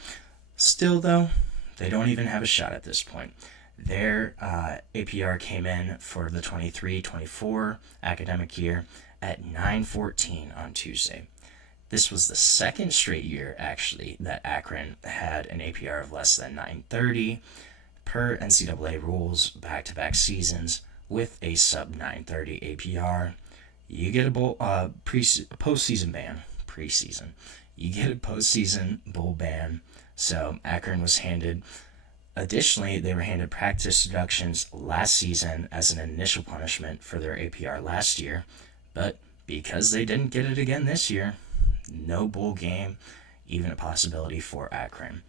Still, though, they don't even have a shot at this point. Their APR came in for the 23-24 academic year at 914 on Tuesday. This was the second straight year, actually, that Akron had an APR of less than 930 per NCAA rules, back-to-back seasons with a sub-930 APR. You get a postseason ban. Preseason. You get a postseason bowl ban. So Akron was handed. Additionally, they were handed practice deductions last season as an initial punishment for their APR last year. But because they didn't get it again this year, no bowl game, even a possibility for Akron.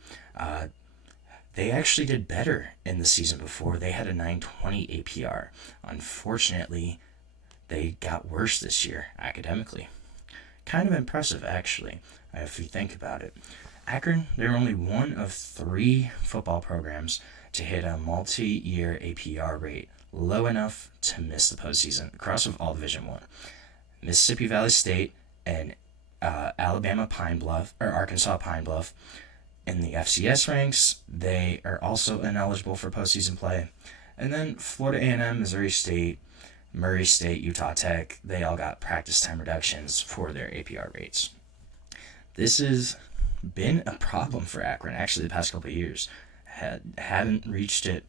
They actually did better in the season before. They had a 920 APR. Unfortunately, they got worse this year academically. Kind of impressive, actually, if you think about it. Akron, they're only one of 3 football programs to hit a multi-year APR rate low enough to miss the postseason across of all Division I. Mississippi Valley State and Arkansas Pine Bluff. In the FCS ranks, they are also ineligible for postseason play. And then Florida A&M, Missouri State, Murray State, Utah Tech, they all got practice time reductions for their APR rates. This has been a problem for Akron, actually, the past couple of years. Haven't reached it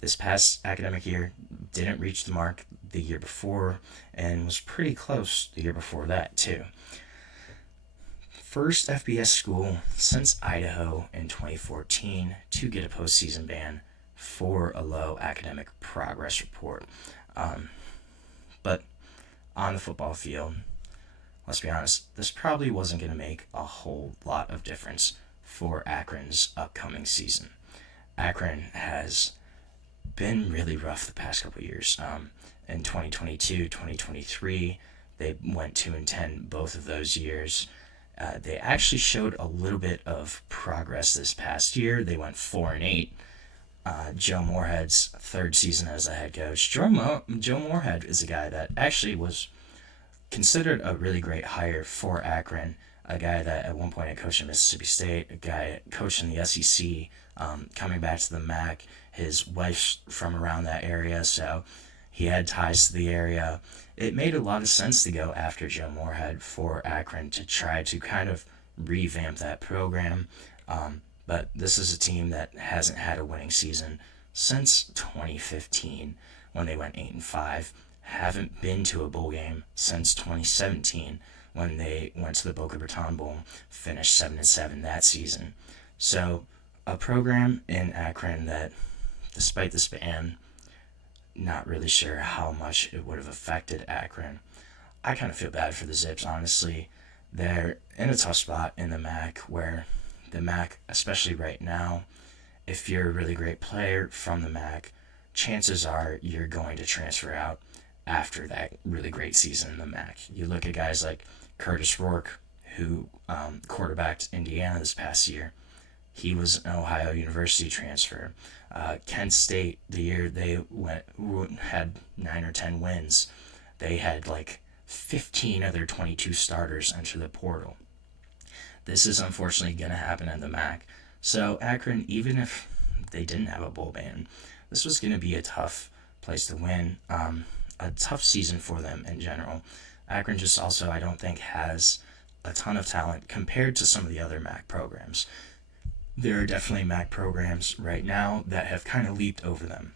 this past academic year, didn't reach the mark the year before, and was pretty close the year before that, too. First FBS school since Idaho in 2014 to get a postseason ban for a low academic progress report. But on the football field, let's be honest, this probably wasn't going to make a whole lot of difference for Akron's upcoming season. Akron has been really rough the past couple of years. In 2022, 2023, they went 2-10 both of those years. They actually showed a little bit of progress this past year. They went 4-8. Joe Moorhead's 3rd season as a head coach. Joe Moorhead is a guy that actually was considered a really great hire for Akron, a guy that at one point had coached in Mississippi State, a guy coached in the SEC, coming back to the MAC. His wife's from around that area, so he had ties to the area. It made a lot of sense to go after Joe Moorhead for Akron to try to kind of revamp that program. But this is a team that hasn't had a winning season since 2015 when they went 8-5. Haven't been to a bowl game since 2017 when they went to the Boca Raton Bowl, finished 7-7 that season. So a program in Akron that, despite this ban, not really sure how much it would have affected Akron. I kind of feel bad for the Zips, honestly. They're in a tough spot in the MAC where the MAC, especially right now, if you're a really great player from the MAC, chances are you're going to transfer out after that really great season in the MAC. You look at guys like Curtis Rourke, who quarterbacked Indiana this past year. He was an Ohio University transfer. Kent State, the year they had 9 or 10 wins, they had like 15 of their 22 starters enter the portal. This is unfortunately going to happen in the MAC. So Akron, even if they didn't have a bowl ban, this was going to be a tough place to win, a tough season for them in general. Akron just also, I don't think, has a ton of talent compared to some of the other MAC programs. There are definitely MAC programs right now that have kind of leaped over them.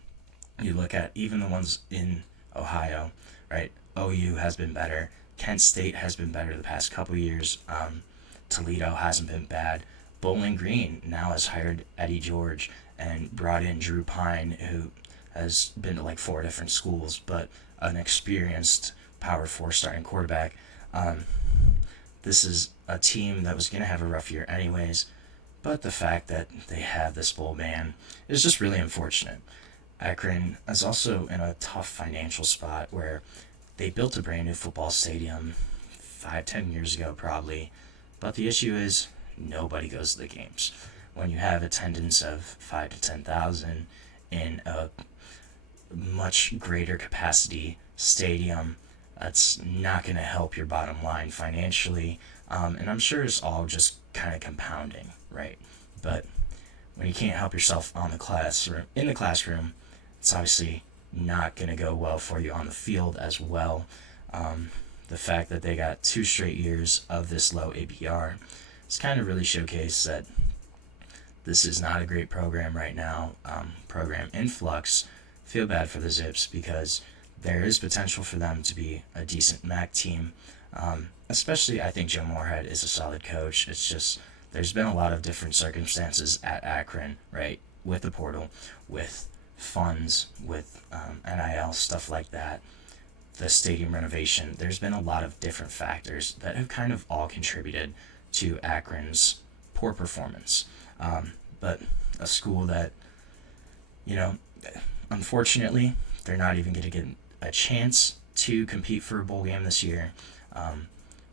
You look at even the ones in Ohio, right? OU has been better. Kent State has been better the past couple years. Toledo hasn't been bad. Bowling Green now has hired Eddie George and brought in Drew Pine, who has been to like 4 different schools, but an experienced Power 4 starting quarterback. This is a team that was going to have a rough year anyways, but the fact that they have this bowl ban is just really unfortunate. Akron is also in a tough financial spot where they built a brand new football stadium 5-10 years ago probably, but the issue is nobody goes to the games. When you have attendance of 5,000 to 10,000 in a much greater capacity stadium, that's not going to help your bottom line financially, and I'm sure it's all just kind of compounding, right? But when you can't help yourself in the classroom, it's obviously not going to go well for you on the field as well. The fact that they got 2 straight years of this low APR, it's kind of really showcased that this is not a great program right now. Program in flux. Feel bad for the Zips because there is potential for them to be a decent MAC team. Especially, I think Joe Moorhead is a solid coach. It's just there's been a lot of different circumstances at Akron, right? With the portal, with funds, with NIL, stuff like that. The stadium renovation. There's been a lot of different factors that have kind of all contributed to Akron's poor performance. But a school that, unfortunately, they're not even going to get a chance to compete for a bowl game this year.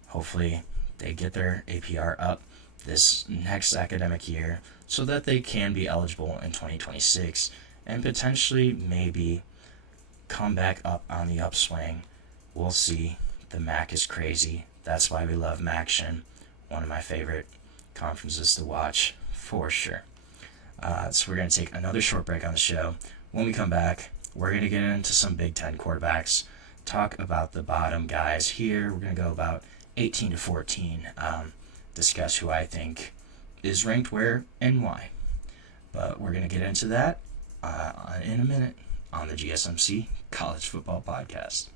Hopefully they get their APR up this next academic year so that they can be eligible in 2026 and potentially maybe come back up on the upswing. We'll see. The MAC is crazy. That's why we love MACtion. One of my favorite conferences to watch for sure. So we're going to take another short break on the show. When we come back, we're going to get into some Big Ten quarterbacks, talk about the bottom guys here. We're going to go about 18 to 14, discuss who I think is ranked where and why. But we're going to get into that in a minute on the GSMC College Football Podcast.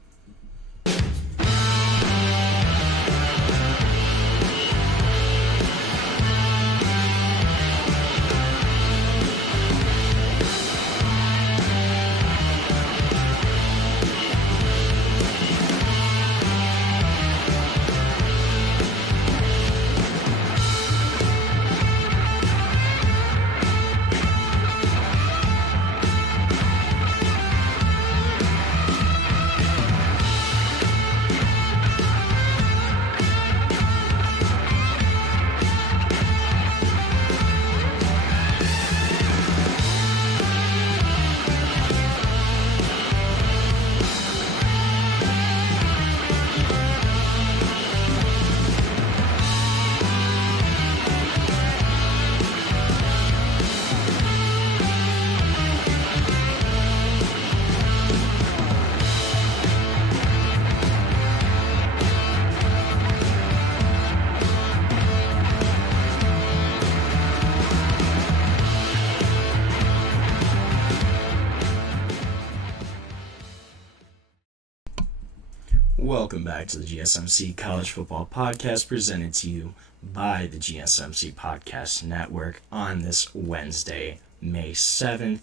Welcome back to the GSMC College Football Podcast, presented to you by the GSMC Podcast Network on this Wednesday, May 7th.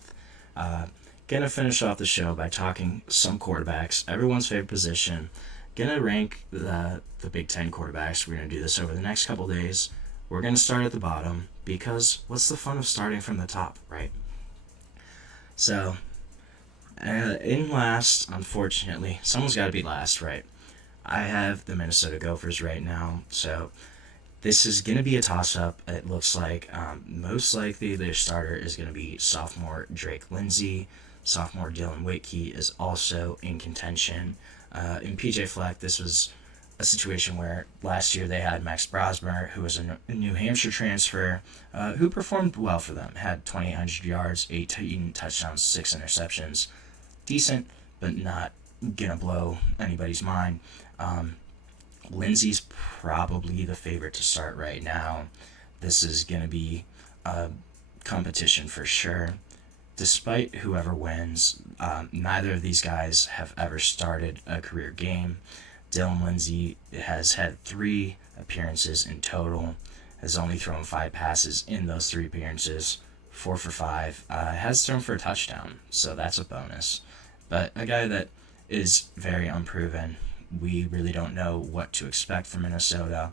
Gonna finish off the show by talking some quarterbacks, everyone's favorite position. Gonna rank the Big Ten quarterbacks. We're gonna do this over the next couple days. We're gonna start at the bottom because what's the fun of starting from the top, right? So, in last, unfortunately, someone's got to be last, right? I have the Minnesota Gophers right now, so this is going to be a toss-up. It looks like most likely their starter is going to be sophomore Drake Lindsey. Sophomore Dylan Whitkey is also in contention. In PJ Fleck, this was a situation where last year they had Max Brosmer, who was a New Hampshire transfer, who performed well for them. Had 2,800 yards, 18 touchdowns, 6 interceptions. Decent, but not gonna blow anybody's mind. Lindsey's probably the favorite to start right now. This is gonna be a competition for sure. Despite whoever wins, neither of these guys have ever started a career game. Dylan Lindsey has had 3 appearances in total, has only thrown 5 passes in those 3 appearances, 4 for 5, has thrown for a touchdown, so that's a bonus. But a guy that is very unproven. We really don't know what to expect from Minnesota,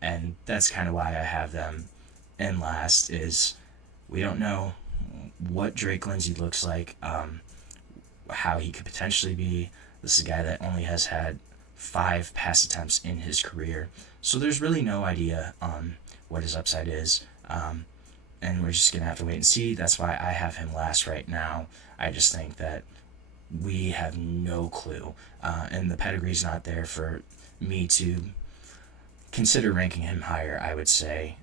and that's kind of why I have them in last, is we don't know what Drake Lindsey looks like, how he could potentially be. This is a guy that only has had 5 pass attempts in his career, so there's really no idea what his upside is, and we're just going to have to wait and see. That's why I have him last right now. I just think that we have no clue, and the pedigree's not there for me to consider ranking him higher, I would say.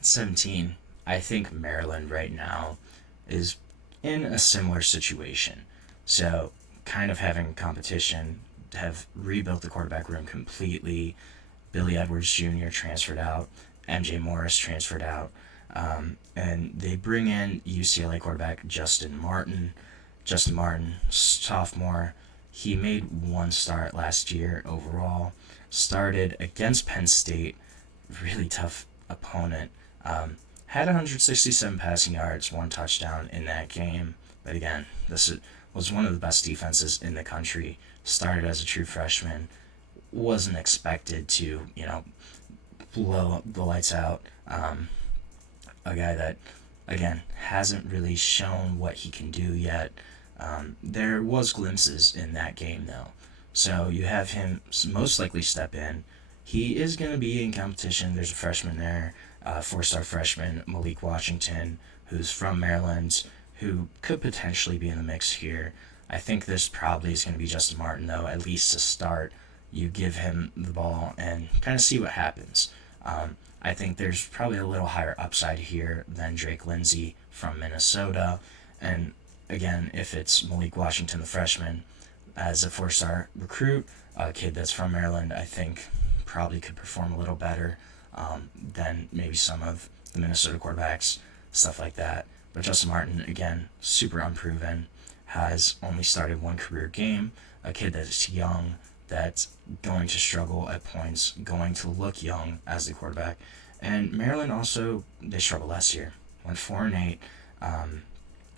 17, I think Maryland right now is in a similar situation. So kind of having competition, have rebuilt the quarterback room completely. Billy Edwards Jr. transferred out. MJ Morris transferred out. And they bring in UCLA quarterback Justin Martin, sophomore. He made 1 start last year overall. Started against Penn State, really tough opponent. Had 167 passing yards, 1 touchdown in that game. But again, this was one of the best defenses in the country. Started as a true freshman. Wasn't expected to, blow the lights out. A guy that, again, hasn't really shown what he can do yet. There was glimpses in that game, though. So you have him most likely step in. He is going to be in competition. There's a freshman there, 4-star freshman, Malik Washington, who's from Maryland, who could potentially be in the mix here. I think this probably is going to be Justin Martin, though, at least to start. You give him the ball and kind of see what happens. I think there's probably a little higher upside here than Drake Lindsey from Minnesota. And again, if it's Malik Washington, the freshman, as a 4-star recruit, a kid that's from Maryland, I think probably could perform a little better than maybe some of the Minnesota quarterbacks, stuff like that. But Justin Martin, again, super unproven, has only started 1 career game, a kid that's young, that's going to struggle at points, going to look young as the quarterback. And Maryland also, they struggled last year, went 4-8.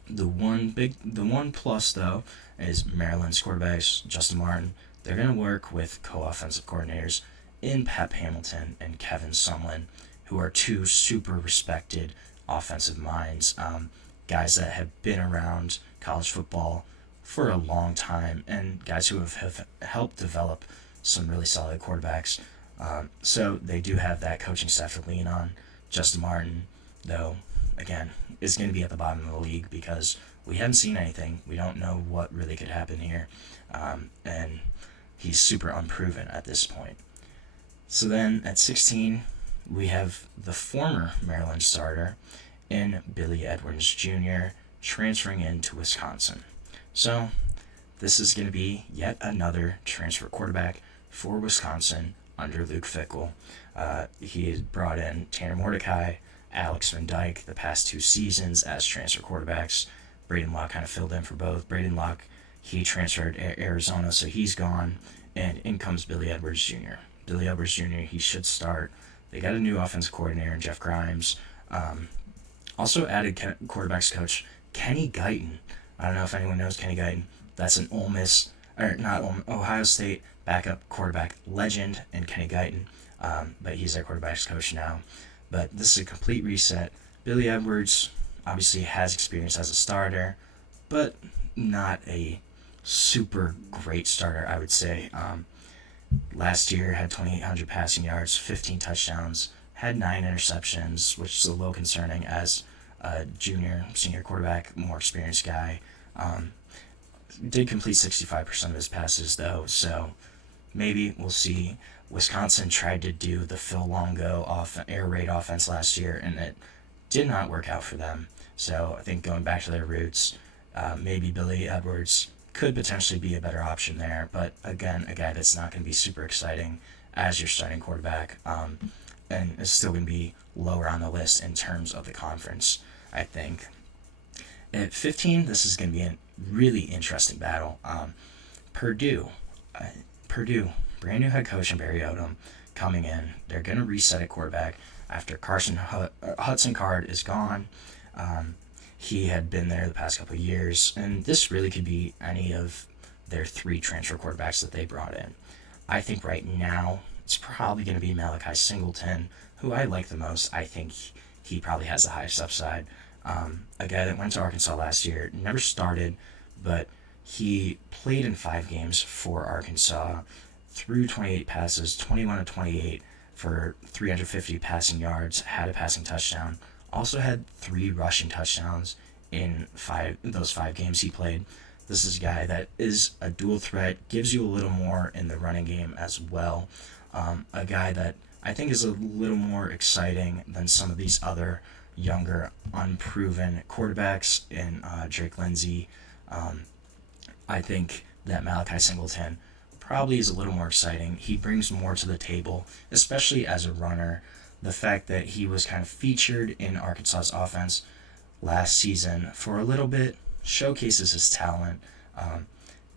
The one plus though is Maryland's quarterbacks, Justin Martin. They're going to work with co-offensive coordinators in Pep Hamilton and Kevin Sumlin, who are 2 super respected offensive minds, guys that have been around college football for a long time, and guys who have helped develop some really solid quarterbacks. So they do have that coaching staff to lean on. Justin Martin, though, again, is going to be at the bottom of the league because we haven't seen anything. We don't know what really could happen here, and he's super unproven at this point. So then at 16, we have the former Maryland starter in Billy Edwards Jr. transferring into Wisconsin. So this is going to be yet another transfer quarterback for Wisconsin under Luke Fickell. He has brought in Tanner Mordecai, Alex Van Dyke the past 2 seasons as transfer quarterbacks. Braden Locke kind of filled in for both. Braden Locke, he transferred to Arizona, so he's gone. And in comes Billy Edwards Jr. Billy Edwards Jr., he should start. They got a new offensive coordinator in Jeff Grimes. Also added quarterbacks coach Kenny Guyton. I don't know if anyone knows Kenny Guyton. That's an Ohio State backup quarterback legend in Kenny Guyton. But he's their quarterbacks coach now. But this is a complete reset. Billy Edwards obviously has experience as a starter, but not a super great starter, I would say. Last year had 2,800 passing yards, 15 touchdowns, had 9 interceptions, which is a little concerning as a senior quarterback, more experienced guy. did complete 65% of his passes, though, so maybe we'll see. Wisconsin tried to do the Phil Longo air raid offense last year, and it did not work out for them. So I think going back to their roots, maybe Billy Edwards could potentially be a better option there. But again, a guy that's not going to be super exciting as your starting quarterback, and is still going to be lower on the list in terms of the conference, I think. At 15, this is going to be a really interesting battle. Purdue, brand new head coach in Barry Odom coming in. They're going to reset at quarterback after Hudson Card is gone. He had been there the past couple of years, and this really could be any of their 3 transfer quarterbacks that they brought in. I think right now it's probably going to be Malachi Singleton, who I like the most. I think he probably has the highest upside. A guy that went to Arkansas last year, never started, but he played in 5 games for Arkansas, threw 28 passes, 21 of 28 for 350 passing yards, had a passing touchdown, also had 3 rushing touchdowns in those 5 games he played. This is a guy that is a dual threat, gives you a little more in the running game as well. A guy that I think is a little more exciting than some of these other younger, unproven quarterbacks in Drake Lindsey. I think that Malachi Singleton probably is a little more exciting. He brings more to the table, especially as a runner. The fact that he was kind of featured in Arkansas's offense last season for a little bit showcases his talent.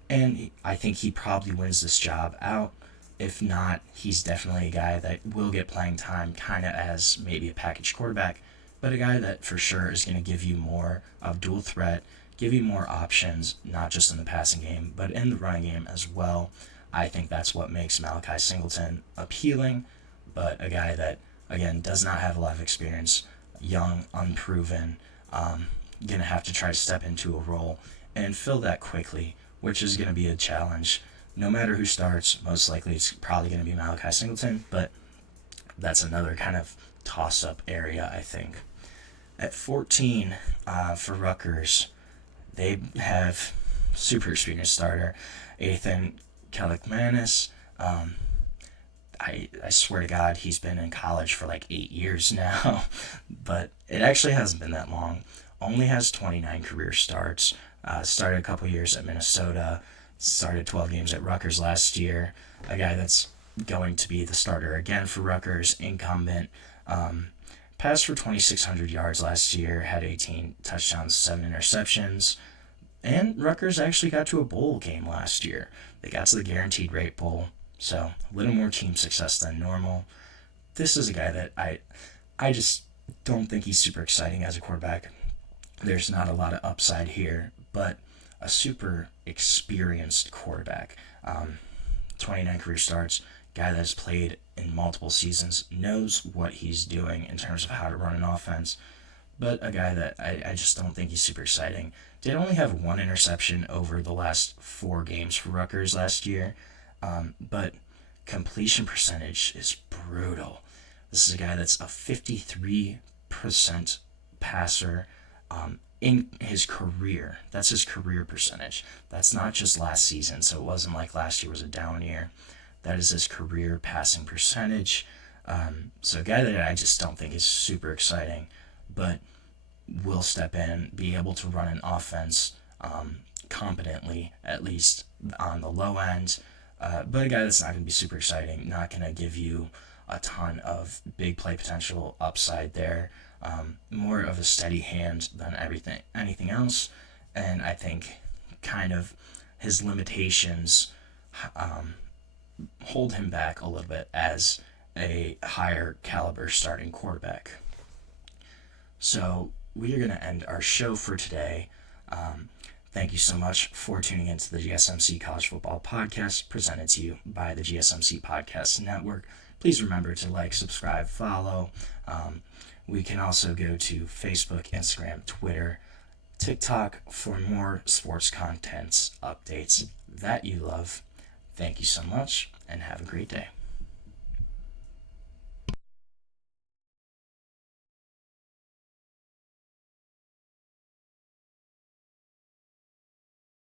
And I think he probably wins this job out. If not, he's definitely a guy that will get playing time kind of as maybe a package quarterback, but a guy that for sure is going to give you more of dual threat, give you more options, not just in the passing game, but in the running game as well. I think that's what makes Malachi Singleton appealing, but a guy that, again, does not have a lot of experience, young, unproven, going to have to try to step into a role and fill that quickly, which is going to be a challenge. No matter who starts, most likely it's probably going to be Malachi Singleton, but that's another kind of toss-up area, I think. At 14, for Rutgers, they have super experienced starter, Ethan Kalikmanis. I swear to God, he's been in college for like 8 years now, but it actually hasn't been that long. Only has 29 career starts. Started a couple years at Minnesota, started 12 games at Rutgers last year. A guy that's going to be the starter again for Rutgers, incumbent. Passed for 2,600 yards last year, had 18 touchdowns, 7 interceptions. And Rutgers actually got to a bowl game last year. They got to the Guaranteed Rate Bowl, so a little more team success than normal. This is a guy that I just don't think he's super exciting as a quarterback. There's not a lot of upside here, but a super experienced quarterback. 29 career starts, guy that has played in multiple seasons, knows what he's doing in terms of how to run an offense, but a guy that I just don't think he's super exciting. Did only have 1 interception over the last 4 games for Rutgers last year, but completion percentage is brutal. This is a guy that's a 53% passer in his career. That's his career percentage. That's not just last season, so it wasn't like last year was a down year. That is his career passing percentage. So a guy that I just don't think is super exciting, but will step in, be able to run an offense competently, at least on the low end. But a guy that's not going to be super exciting, not going to give you a ton of big play potential upside there. More of a steady hand than anything else. And I think kind of his limitations hold him back a little bit as a higher caliber starting quarterback. So we are going to end our show for today. Thank you so much for tuning into the GSMC College Football Podcast, presented to you by the GSMC Podcast Network. Please remember to like, subscribe, follow. We can also go to Facebook, Instagram, Twitter, TikTok for more sports contents, updates that you love. Thank you so much, and have a great day.